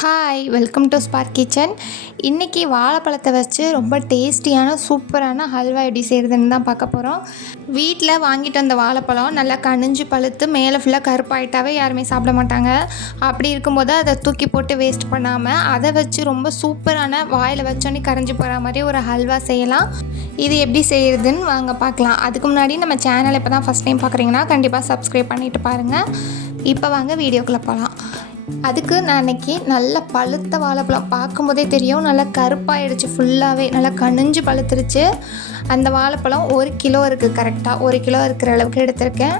Hi, welcome to spark kitchen. இன்றைக்கி வாழைப்பழத்தை வச்சு ரொம்ப டேஸ்டியான சூப்பரான ஹல்வா எப்படி செய்கிறதுன்னு தான் பார்க்க போகிறோம். வீட்டில் வாங்கிட்டு வந்த வாழைப்பழம் நல்லா கனிஞ்சு பழுத்து மேலே ஃபுல்லாக கருப்பாயிட்டாவே யாருமே சாப்பிட மாட்டாங்க. அப்படி இருக்கும்போது அதை தூக்கி போட்டு வேஸ்ட் பண்ணாமல் அதை வச்சு ரொம்ப சூப்பரான வாயில் வச்சோன்னே கரைஞ்சி போகிற மாதிரி ஒரு ஹல்வா செய்யலாம். இது எப்படி செய்கிறதுன்னு வாங்க பார்க்கலாம். அதுக்கு முன்னாடி நம்ம சேனல் இப்போ தான் ஃபஸ்ட் டைம் பார்க்குறீங்கன்னா கண்டிப்பாக சப்ஸ்கிரைப் பண்ணிவிட்டு பாருங்கள். இப்போ வாங்க வீடியோக்குள்ளே போகலாம். அதுக்கு நான் அன்றைக்கி நல்ல பழுத்த வாழைப்பழம் பார்க்கும்போதே தெரியும், நல்லா கருப்பாயிடுச்சு, ஃபுல்லாகவே நல்லா கனிஞ்சு பழுத்துருச்சு. அந்த வாழைப்பழம் 1 கிலோ இருக்குது, கரெக்டாக 1 கிலோ இருக்கிற அளவுக்கு எடுத்திருக்கேன்.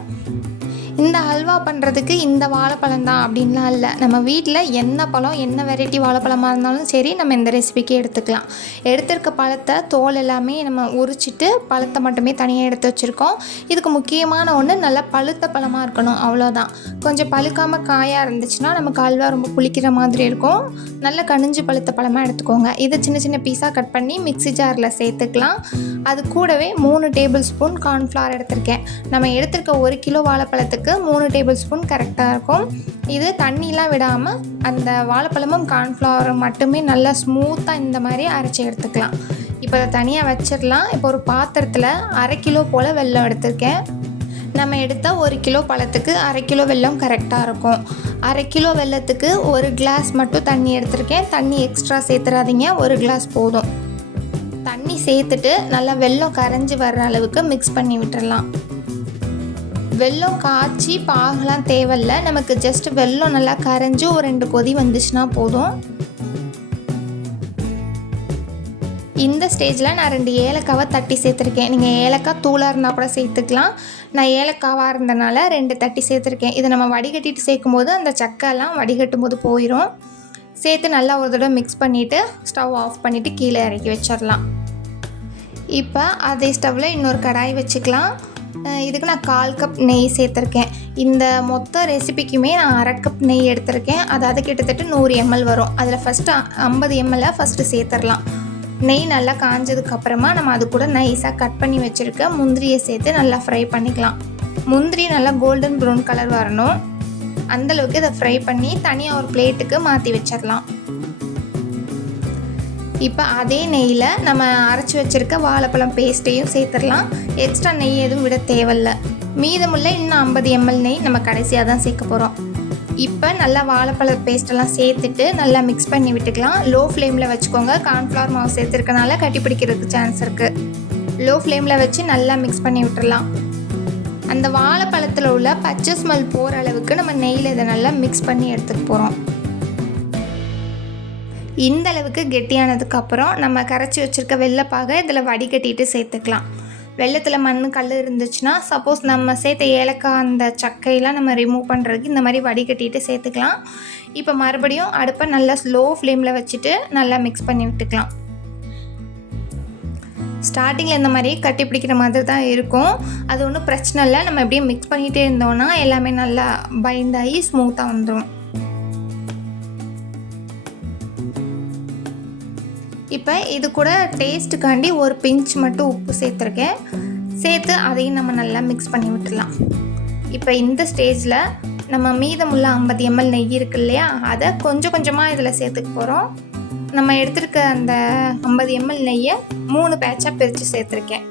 இந்த ஹல்வா பண்ணுறதுக்கு இந்த வாழைப்பழம் தான் அப்படின்லாம் இல்லை. நம்ம வீட்டில் என்ன பழம், என்ன வெரைட்டி வாழைப்பழமாக இருந்தாலும் சரி, நம்ம இந்த ரெசிபிக்கு எடுத்துக்கலாம். எடுத்திருக்க பழத்தை தோல் எல்லாமே நம்ம உரிச்சிட்டு பழத்தை மட்டுமே தனியாக எடுத்து வச்சுருக்கோம். இதுக்கு முக்கியமான ஒன்று, நல்லா பழுத்த பழமாக இருக்கணும், அவ்வளோதான். கொஞ்சம் பழுக்காமல் காயாக இருந்துச்சுன்னா நமக்கு ஹல்வா ரொம்ப புளிக்கிற மாதிரி இருக்கும். நல்ல கனிஞ்சு பழுத்த பழமாக எடுத்துக்கோங்க. இதை சின்ன சின்ன பீஸாக கட் பண்ணி மிக்ஸி ஜாரில் சேர்த்துக்கலாம். அது கூடவே 3 டேபிள் ஸ்பூன் கார்ன்ஃப்ளவர் எடுத்திருக்கேன். நம்ம எடுத்திருக்க 1 கிலோ வாழைப்பழத்துக்கு 3 டேபிள் ஸ்பூன் கரெக்டாக இருக்கும். இது தண்ணிலாம் விடாமல் அந்த வாழைப்பழமும் கார்ன்ஃப்ளவரும் மட்டுமே நல்லா ஸ்மூத்தாக இந்த மாதிரி அரைச்சி எடுத்துக்கலாம். இப்போ அதை தனியாக வச்சிடலாம். இப்போ ஒரு பாத்திரத்தில் 1/2 கிலோ போல் வெல்லம் எடுத்திருக்கேன். நம்ம எடுத்த 1 கிலோ பழத்துக்கு 1/2 கிலோ வெல்லம் கரெக்டாக இருக்கும். 1/2 கிலோ வெல்லத்துக்கு 1 கிளாஸ் மட்டும் தண்ணி எடுத்திருக்கேன். தண்ணி எக்ஸ்ட்ரா சேர்த்துறாதீங்க, 1 கிளாஸ் போதும். தண்ணி சேர்த்துட்டு நல்லா வெல்லம் கரைஞ்சி வர்ற அளவுக்கு மிக்ஸ் பண்ணி விட்டுடலாம். வெல்லம் காய்ச்சி பாகலாம் தேவையில்லை, நமக்கு ஜஸ்ட் வெல்லம் நல்லா கரைஞ்சி ஒரு 2 கொதி வந்துச்சுன்னா போதும். இந்த ஸ்டேஜில் நான் 2 ஏலக்காவை தட்டி சேர்த்துருக்கேன். நீங்கள் ஏலக்காய் தூளாக இருந்தால் கூட சேர்த்துக்கலாம். நான் ஏலக்காவாக இருந்தனால 2 தட்டி சேர்த்துருக்கேன். இதை நம்ம வடிகட்டிட்டு சேர்க்கும்போது அந்த சக்கைலாம் வடிகட்டும் போது போயிடும். சேர்த்து நல்லா ஒரு தடவை மிக்ஸ் பண்ணிவிட்டு ஸ்டவ் ஆஃப் பண்ணிவிட்டு கீழே இறக்கி வச்சிடலாம். இப்போ அதே ஸ்டவ்வில் இன்னொரு கடாய் வச்சுக்கலாம். இதுக்கு நான் 1/4 கப் நெய் சேர்த்துருக்கேன். இந்த மொத்த ரெசிபிக்குமே நான் 1/2 கப் நெய் எடுத்திருக்கேன். அதாவது கிட்டத்தட்ட 100 ml வரும். அதில் ஃபஸ்ட்டு 50 ml ஃபஸ்ட்டு சேர்த்துடலாம். நெய் நல்லா காஞ்சதுக்கப்புறமா நம்ம அது கூட நைஸாக கட் பண்ணி வச்சுருக்க முந்திரியை சேர்த்து நல்லா ஃப்ரை பண்ணிக்கலாம். முந்திரி நல்லா கோல்டன் ப்ரௌன் கலர் வரணும், அந்தளவுக்கு இதை ஃப்ரை பண்ணி தனியாக ஒரு பிளேட்டுக்கு மாற்றி வச்சிடலாம். இப்போ அதே நெய்யில் நம்ம அரைச்சி வச்சுருக்க வாழைப்பழம் பேஸ்ட்டையும் சேர்த்துடலாம். எக்ஸ்ட்ரா நெய் எதுவும் விட தேவையில்லை. மீதமுள்ள இன்னும் 50 ml நெய் நம்ம கடைசியாக தான் சேர்க்க போகிறோம். இப்போ நல்லா வாழைப்பழ பேஸ்ட்டெல்லாம் சேர்த்துட்டு நல்லா மிக்ஸ் பண்ணி விட்டுக்கலாம். லோ ஃப்ளேமில் வச்சுக்கோங்க. கார்ன்ஃப்ளவர் மாவு சேர்த்துருக்கனால கட்டி பிடிக்கிறதுக்கு சான்ஸ் இருக்குது. லோ ஃப்ளேமில் வச்சு நல்லா மிக்ஸ் பண்ணி விட்டுடலாம். அந்த வாழைப்பழத்தில் உள்ள பச்சை ஸ்மெல் போகிற அளவுக்கு நம்ம நெய்யில் இதை நல்லா மிக்ஸ் பண்ணி எடுத்துக்க போகிறோம். இந்த அளவுக்கு கெட்டியானதுக்கப்புறம் நம்ம கரைச்சி வச்சுருக்க வெள்ளைப்பாகை இதில் வடிகட்டிட்டு சேர்த்துக்கலாம். வெள்ளத்தில் மண் கல் இருந்துச்சுன்னா, சப்போஸ் நம்ம சேர்த்த ஏலக்காய் அந்த சக்கையெல்லாம் நம்ம ரிமூவ் பண்ணுறதுக்கு இந்த மாதிரி வடிகட்டிட்டு சேர்த்துக்கலாம். இப்போ மறுபடியும் அடுப்பை நல்லா ஸ்லோ ஃப்ளேமில் வச்சுட்டு நல்லா மிக்ஸ் பண்ணி விட்டுக்கலாம். ஸ்டார்டிங்கில் இந்த மாதிரி கட்டி பிடிக்கிற மாதிரி தான் இருக்கும். அது ஒன்றும் பிரச்சனை இல்லை. நம்ம எப்படியே மிக்ஸ் பண்ணிகிட்டே இருந்தோன்னா எல்லாமே நல்லா பைண்டாகி ஸ்மூத்தாக வந்துடும். இப்போ இது கூட டேஸ்ட்டுக்காண்டி ஒரு பிஞ்ச் மட்டும் உப்பு சேர்த்துருக்கேன். சேர்த்து அதையும் நம்ம நல்லா மிக்ஸ் பண்ணி விட்டுடலாம். இப்போ இந்த ஸ்டேஜில் நம்ம மீதமுள்ள 50 ml நெய் இருக்கு இல்லையா, அதை கொஞ்சம் கொஞ்சமாக இதில் சேர்த்துக்க போகிறோம். நம்ம எடுத்துருக்க அந்த 50 ml நெய்யை 3 பேட்சாக பிரித்து சேர்த்துருக்கேன்.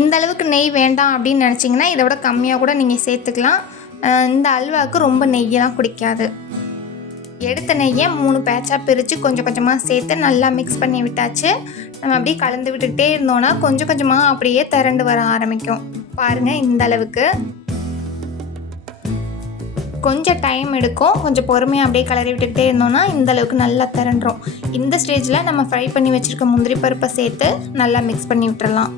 இந்த அளவுக்கு நெய் வேண்டாம் அப்படின்னு நினச்சிங்கன்னா இதை விட கம்மியாக கூட நீங்கள் சேர்த்துக்கலாம். இந்த அல்வாவுக்கு ரொம்ப நெய்யெல்லாம் குடிக்காது. எடுத்த நெய்யை 3 பேட்சாக பிரித்து கொஞ்சம் கொஞ்சமாக சேர்த்து நல்லா மிக்ஸ் பண்ணி விட்டாச்சு. நம்ம அப்படியே கலந்து விட்டுக்கிட்டே இருந்தோன்னா கொஞ்சம் கொஞ்சமாக அப்படியே திரண்டு வர ஆரம்பிக்கும். பாருங்கள், இந்த அளவுக்கு கொஞ்சம் டைம் எடுக்கும். கொஞ்சம் பொறுமையாக அப்படியே கலரி விட்டுக்கிட்டே இருந்தோன்னா இந்த அளவுக்கு நல்லா திரண்டுரும். இந்த ஸ்டேஜில் நம்ம ஃப்ரை பண்ணி வச்சுருக்க முந்திரி பருப்பை சேர்த்து நல்லா மிக்ஸ் பண்ணி விட்டுறலாம்.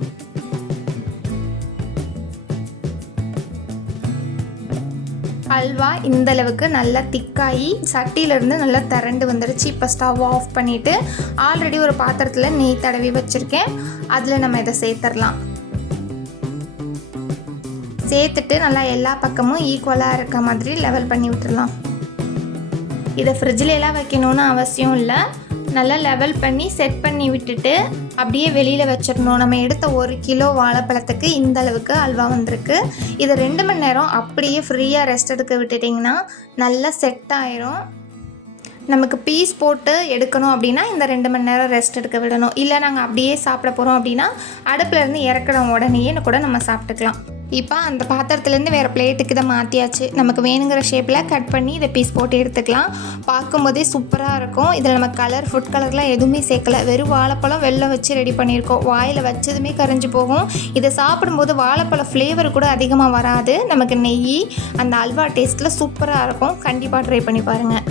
ஹல்வா இந்த அளவுக்கு நல்லா திக்காகி சட்டியிலேருந்து நல்லா திரண்டு வந்துடுச்சு. இப்போ ஸ்டவ் ஆஃப் பண்ணிவிட்டு ஆல்ரெடி ஒரு பாத்திரத்தில் நெய் தடவி வச்சுருக்கேன். அதில் நம்ம இதை சேர்த்துடலாம். சேர்த்துட்டு நல்லா எல்லா பக்கமும் ஈக்குவலாக இருக்க மாதிரி லெவல் பண்ணி விட்டுடலாம். இதை ஃப்ரிட்ஜில் எல்லாம் வைக்கணும்னு அவசியம் இல்லை. நல்லா லெவல் பண்ணி செட் பண்ணி விட்டுட்டு அப்படியே வெளியில் வச்சிடணும். நம்ம எடுத்த 1 கிலோ வாழைப்பழத்துக்கு இந்த அளவுக்கு அல்வா வந்திருக்கு. இதை 2 மணி நேரம் அப்படியே ஃப்ரீயாக ரெஸ்ட் எடுக்க விட்டுட்டிங்கன்னா நல்லா செட் ஆயிரும். நமக்கு பீஸ் போட்டு எடுக்கணும் அப்படின்னா இந்த 2 மணி நேரம் ரெஸ்ட் எடுக்க விடணும். இல்லை நாங்கள் அப்படியே சாப்பிட போகிறோம் அப்படின்னா அடுப்புலேருந்து இறக்குற உடனேயே கூட நம்ம சாப்பிட்டுக்கலாம். இப்போ அந்த பாத்திரத்துலேருந்து வேறு பிளேட்டுக்கு இதை மாற்றியாச்சு. நமக்கு வேணுங்கிற ஷேப்பில் கட் பண்ணி இதை பீஸ் போட்டு எடுத்துக்கலாம். பார்க்கும்போதே சூப்பராக இருக்கும். இதில் நம்ம ஃபுட் கலர்லாம் எதுவுமே சேர்க்கலை. வெறும் வாழைப்பழம் வெல்லம் வச்சு ரெடி பண்ணியிருக்கோம். வாயில் வச்சதுமே கரைஞ்சி போகும். இதை சாப்பிடும்போது வாழைப்பழம் ஃப்ளேவர் கூட அதிகமாக வராது. நமக்கு நெய் அந்த அல்வா டேஸ்ட்டில் சூப்பராக இருக்கும். கண்டிப்பாக ட்ரை பண்ணி பாருங்கள்.